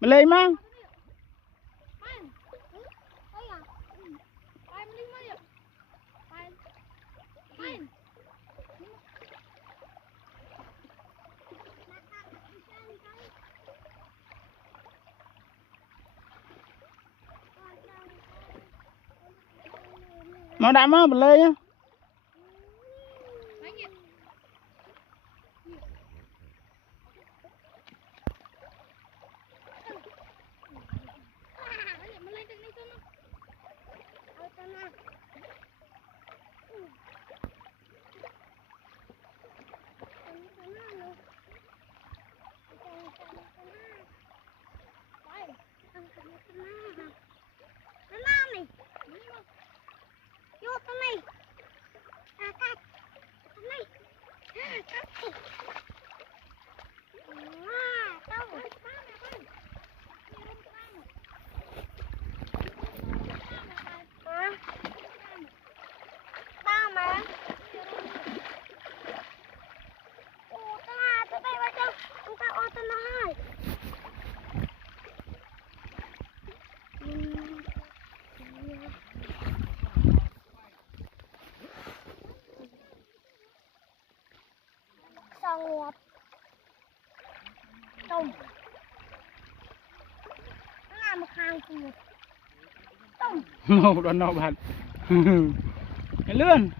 mà lên mang mà đạm á, mình lên nhá. Ngọt tôm nó làm một hàng cua tôm một đòn nọ bạn cái lươn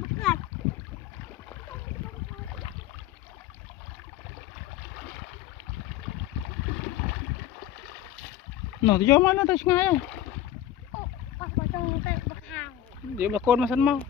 một gạch nó thì gió máy nó tới ngay à bạc vào trong cái bạc hàng để bà con mà săn mau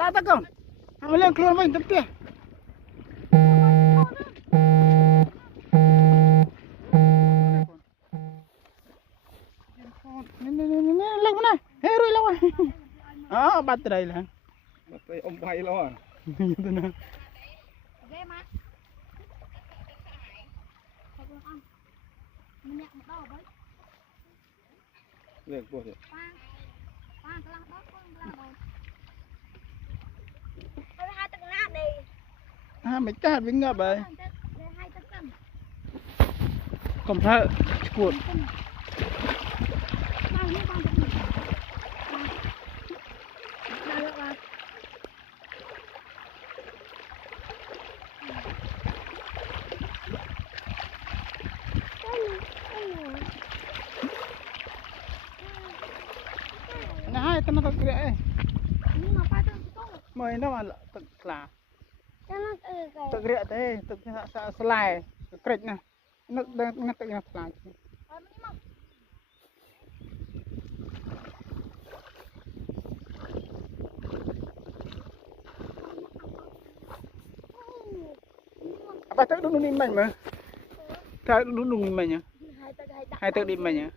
đã ta không hàng lên luôn mình tập tiền lên con này hey rồi lâu rồi bắt đây là bắt đây ông bay lo à lên bộ rồi mấy cá với ngập rồi cầm thợ cuộn hai tên nó thật rẻ mời nó mà thật là thật rẻ thế thật slide kịch nè nó tự nhiên slide apa tak dulu ni main mah tak dulu ni main ya hai tak di main ya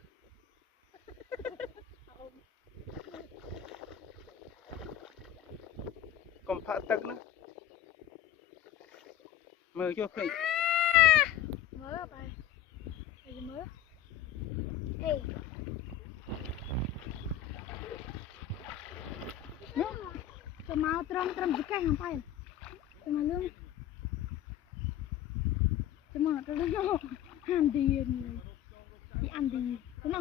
kompak tak na mơ cho kịch mới apa lagi mới hey mau teram teram jika ngapain tengah lung Cuma tu no. Andi ni. Di andi. Tu no.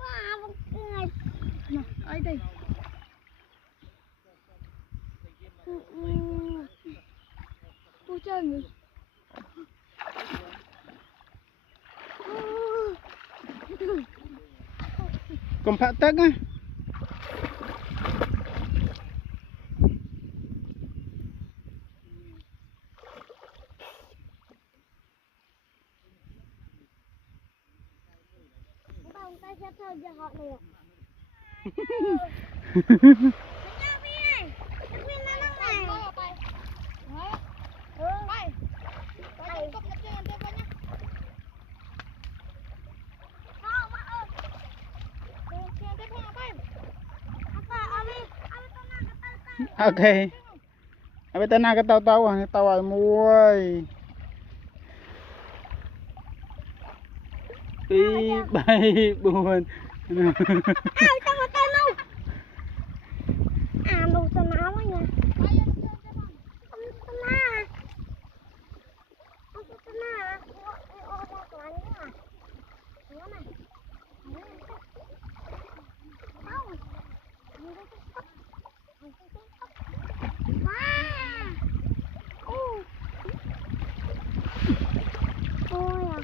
Wah, bukan. No, ai đây. Tôi chơi người. Còn phạ tắc á. Bang, tay sẽ thôi giờ họ này. Ok. Bây giờ nào cái tàu ở muôi. Đi bay buồn. Đâu tao nói với nha. Ôi à.